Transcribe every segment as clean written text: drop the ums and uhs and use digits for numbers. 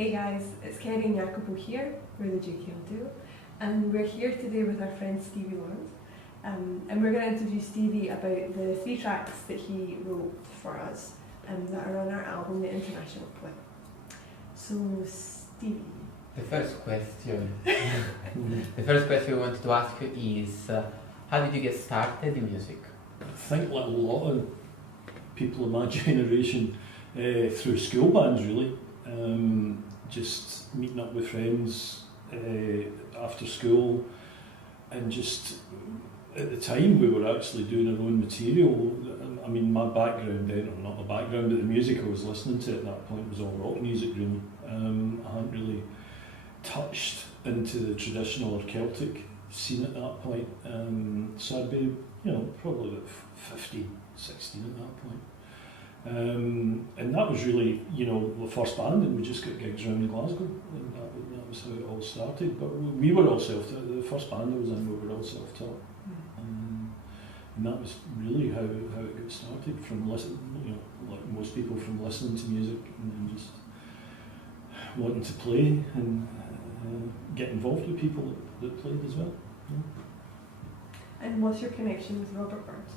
Hey guys, it's Kerry and Jacopo here, we're the JKL duo, and we're here today with our friend Stevie Lawrence, and we're going to introduce Stevie about the 3 tracks that he wrote for us that are on our album, The International Poet. So Stevie. The first question we wanted to ask you is, how did you get started in music? I think like a lot of people of my generation, through school bands really. Just meeting up with friends after school, and just at the time we were actually doing our own material. I mean, my background then, or not my background, but the music I was listening to at that point was all rock music really. I hadn't really touched into the traditional or Celtic scene at that point. So I'd be, probably about 15, 16 at that point. And that was really, the first band, and we just got gigs around Glasgow, and that was how it all started. But we were all self-taught. The first band I was in, we were all self-taught, and that was really how it got started. From listening, like most people, from listening to music and then just wanting to play and get involved with people that played as well. Yeah. And what's your connection with Robert Burns?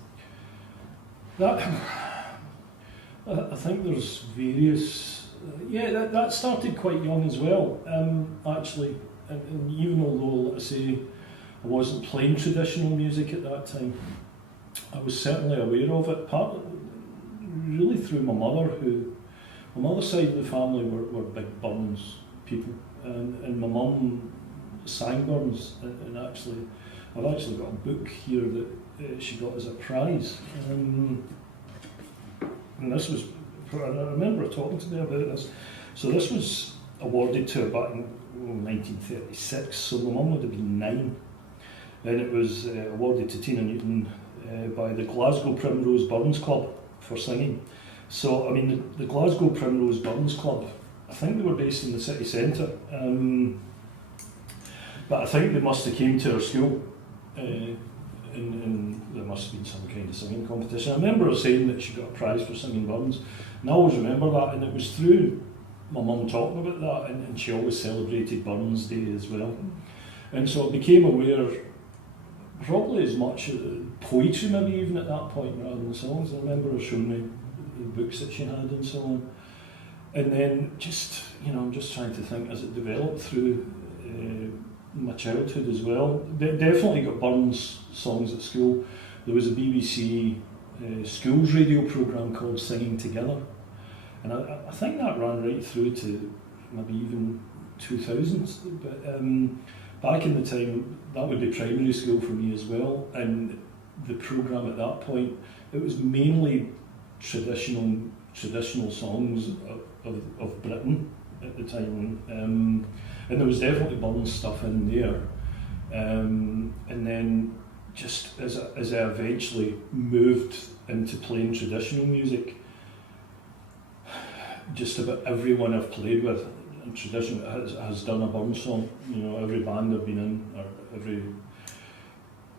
I think there's various. That started quite young as well. Actually, and even although, let's say, I wasn't playing traditional music at that time, I was certainly aware of it. Partly, really through my mother, who, my mother's side of the family were big Burns people, and my mum sang Burns, and actually, I've actually got a book here that she got as a prize. And this was, I remember talking to me about this. So this was awarded to her back in 1936, so my mum would have been 9. And it was awarded to Tina Newton by the Glasgow Primrose Burns Club for singing. So, I mean, the Glasgow Primrose Burns Club, I think they were based in the city centre. But I think they must have came to our school. And there must have been some kind of singing competition. I remember her saying that she got a prize for singing Burns, and I always remember that, and it was through my mum talking about that, and she always celebrated Burns Day as well. And so I became aware, probably as much of poetry maybe even at that point rather than songs. I remember her showing me the books that she had and so on. And then just, I'm just trying to think as it developed through my childhood as well. Definitely got Burns songs at school. There was a BBC schools radio programme called Singing Together, and I think that ran right through to maybe even 2000s. But back in the time, that would be primary school for me as well, and the programme at that point, it was mainly traditional songs of Britain at the time. And there was definitely Burns stuff in there. And then just as I eventually moved into playing traditional music, just about everyone I've played with in tradition has done a Burns song. Every band I've been in, or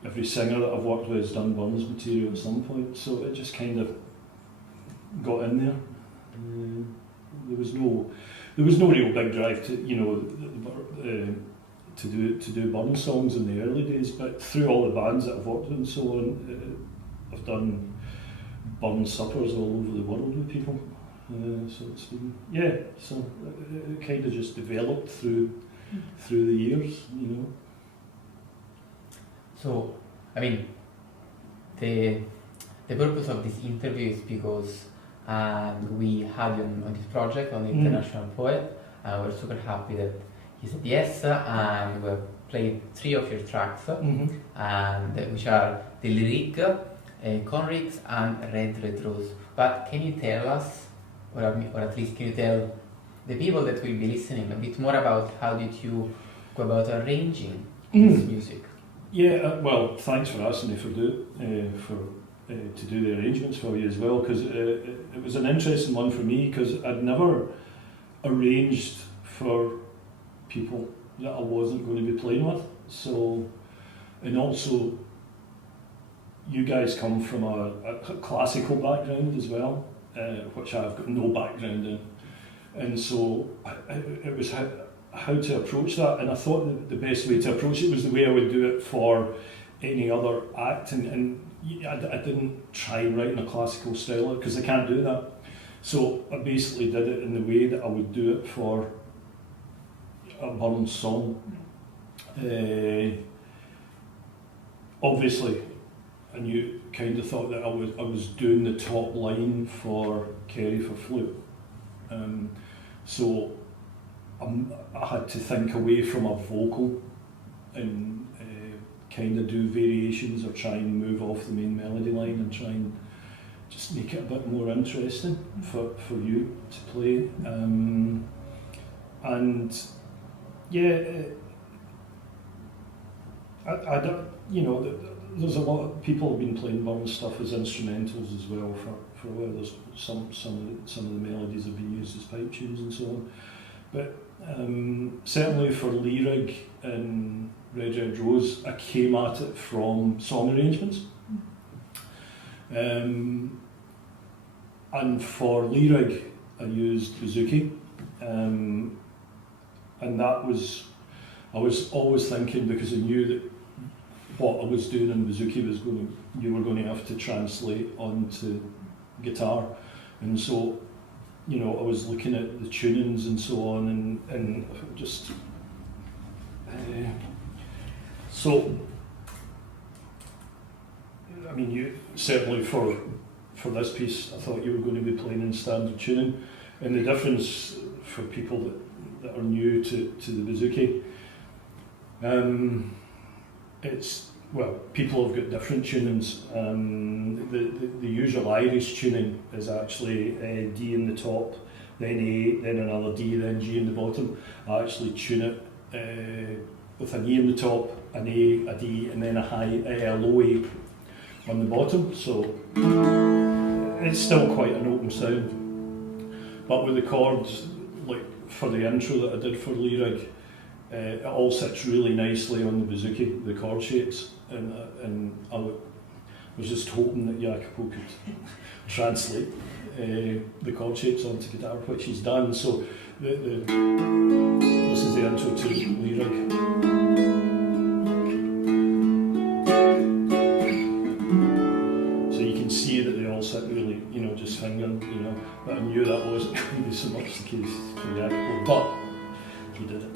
every singer that I've worked with has done Burns material at some point. So it just kind of got in there. There was no real big drive to do Burns songs in the early days, but through all the bands that I've worked with and so on, I've done Burns suppers all over the world with people. So it's been, so it kind of just developed through the years, So, I mean, the purpose of this interview is because we had you on this project, on the International Poet. We're super happy that he said yes, and we played 3 of your tracks, and which are The Lyric, Conrix, and Red Rose. But can you tell us, or at least can you tell the people that will be listening a bit more about how did you go about arranging this music? Yeah, well, thanks for asking me to do the arrangements for you as well, because it was an interesting one for me, because I'd never arranged for people that I wasn't going to be playing with. So, and also, you guys come from a classical background as well, which I've got no background in. And so it was how to approach that, and I thought the best way to approach it was the way I would do it for any other act, and I didn't try and write in a classical style because I can't do that. So I basically did it in the way that I would do it for a Burns song. Obviously, and you kind of thought that I was doing the top line for Kerry for flute. So I had to think away from a vocal and kind of do variations or try and move off the main melody line and try and just make it a bit more interesting for you to play. And yeah, I don't, you know, there's a lot of people have been playing Burns stuff as instrumentals as well for a while. There's some of the melodies have been used as pipe tunes and so on. But certainly for Lyric and Red Rose, I came at it from song arrangements. And for Lyric, I used bouzouki. And that was, I was always thinking, because I knew that what I was doing in bouzouki was you were going to have to translate onto guitar. And so, you know, I was looking at the tunings and so on, and just so. I mean, you certainly for this piece, I thought you were going to be playing in standard tuning, and the difference for people that are new to the bouzouki, it's, well, people have got different tunings. The usual Irish tuning is actually D in the top, then A, then another D, then G in the bottom. I actually tune it with an E in the top, an A, a D, and then a low A on the bottom. So it's still quite an open sound. But with the chords, like for the intro that I did for Lyric, it all sits really nicely on the bouzouki, the chord shapes, and I was just hoping that Jacopo could translate the chord shapes onto guitar, which he's done. So this is the intro to Lyric. So you can see that they all sit really, you know, just fingering, you know, but I knew that wasn't going to be so much the case for Jacopo, but he did it.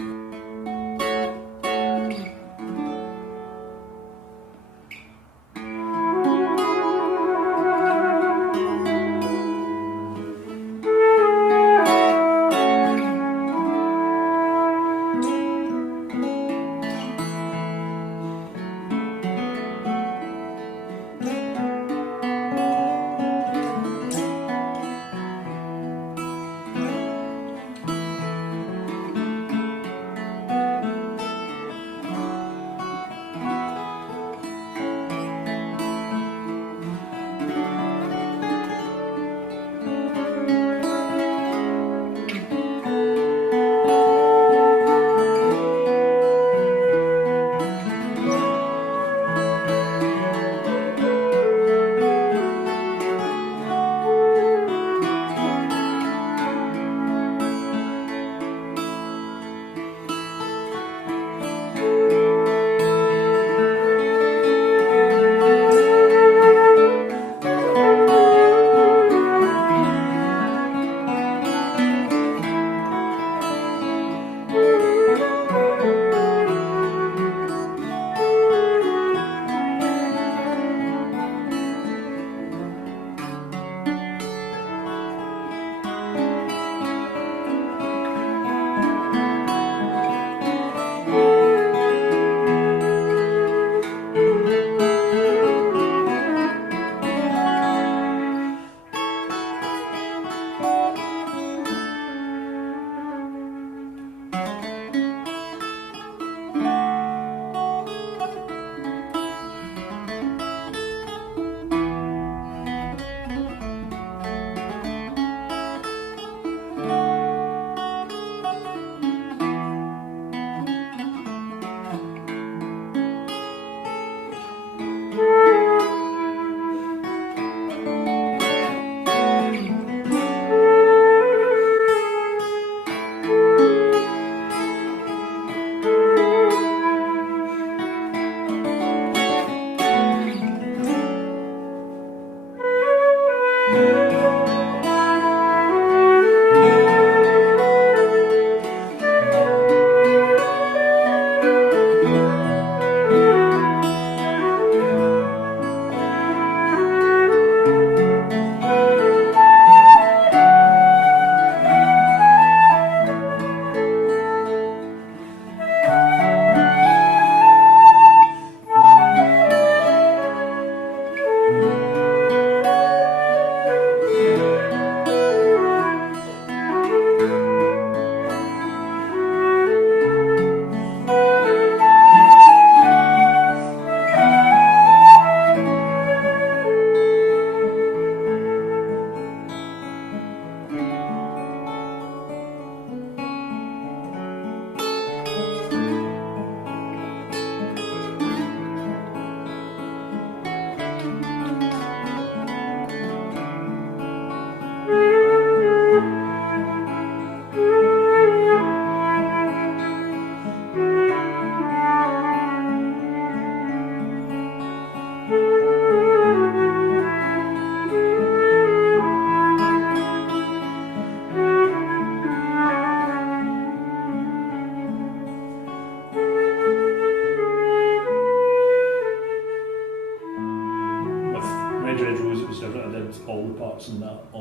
that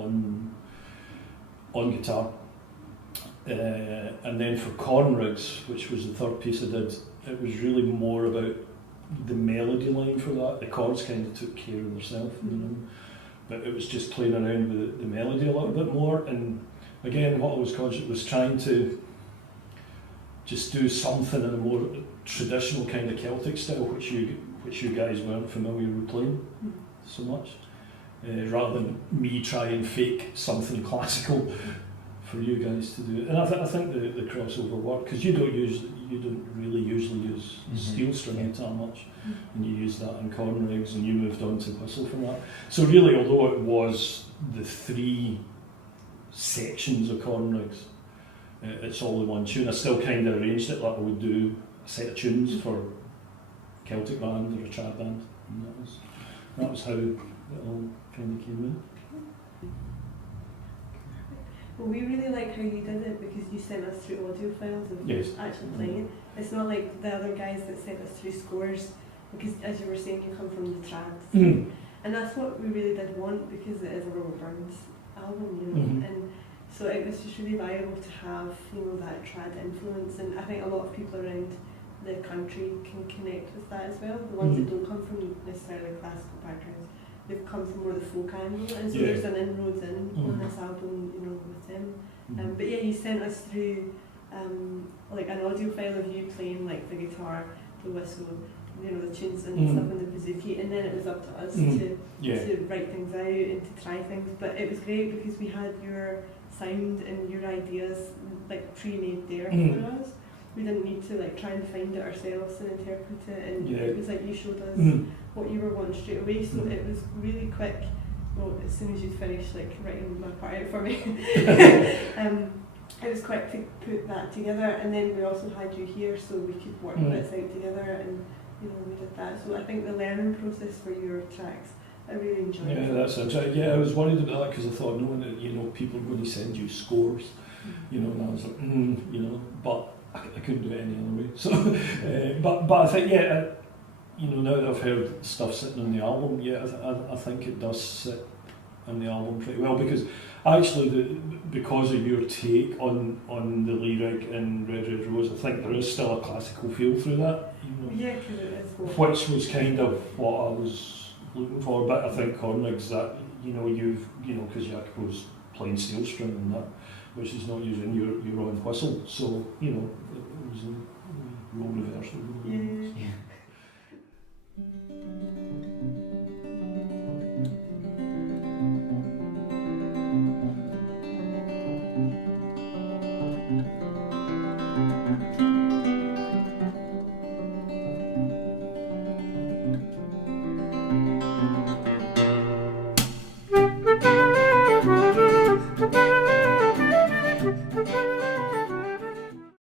on guitar. And then for Corn Rigs, which was the third piece I did, it was really more about the melody line for that. The chords kind of took care of themselves, you know, but it was just playing around with the melody a little bit more. And again, what I was conscious was trying to just do something in a more traditional kind of Celtic style, which you guys weren't familiar with playing so much, rather than me try and fake something classical for you guys to do. And I think the crossover worked, because you don't really usually use steel string guitar much, and you use that in Corn Rigs, and you moved on to whistle from that. So really, although it was the three sections of Corn Rigs, it's all in one tune. I still kind of arranged it like I would do a set of tunes for a Celtic band or a trad band, and that was how it all kind of came in. Well, we really like how you did it, because you sent us through audio files of actually playing. It's not like the other guys that sent us through scores, because as you were saying, you come from the trad scene. And that's what we really did want, because it is a Robert Burns album, you know. And so it was just really valuable to have, you know, that trad influence, and I think a lot of people around the country can connect with that as well. The ones that don't come from necessarily classical backgrounds, they've come from more the folk angle, and so there's an inroads in on this album, you know, with them. But yeah, you sent us through like an audio file of you playing like the guitar, the whistle, you know, the tunes and stuff on the bouzouki, and then it was up to us to write things out and to try things. But it was great because we had your sound and your ideas like pre-made there for us. We didn't need to like try and find it ourselves and interpret it, and it was like you showed us what you were wanting straight away, so it was really quick. Well, as soon as you'd finished like writing my part out for me, it was quick to put that together, and then we also had you here so we could work bits out together, and you know, we did that. So I think the learning process for your tracks, I really enjoyed it. Yeah, that's interesting. Yeah, I was worried about that because I thought, knowing that, you know, people were going to send you scores, you know, and I was like, you know, but I couldn't do it any other way. So, but I think, you know, now that I've heard stuff sitting on the album, I think it does sit on the album pretty well, because actually, because of your take on the lyric in Red Red Rose, I think there is still a classical feel through that, you know, yeah, because it is which was kind of what I was looking for. But I think Corn Rigs, that, you know, because Jacopo's playing steel string and that, which is not using your own whistle, so, you know, it was a role reversal. Yeah.